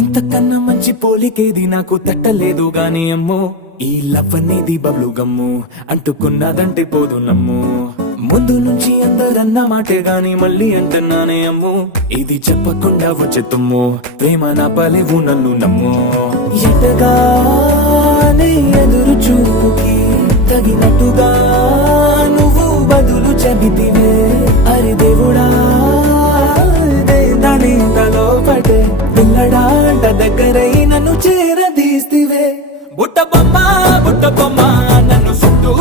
ఇంతకన్నా మంచి పోలికేది నాకు తట్టలేదు గాని అమ్మో, ఈ లవ్ అనేది బబ్లు గమ్ము, అంటుకున్నదంటే పోదు నమ్ము. ముందు నుంచి అందరన్న మాటే గాని మళ్ళీ అంటున్నానే అమ్ము, ఇది చెప్పకుండా వచ్చే తుమ్ము, ప్రేమ నా పలేవు నన్ను నమ్ము. ఎటగానే ఎదురు చూపుకి తగినట్టుగా నువ్వు బదులు చెబితివే, అరే దేవుడా దాని తలో పడే పిల్లడాంట దగ్గరై నన్ను చేరదీస్తివే. బుట్ట బొమ్మ నన్ను చుట్టూ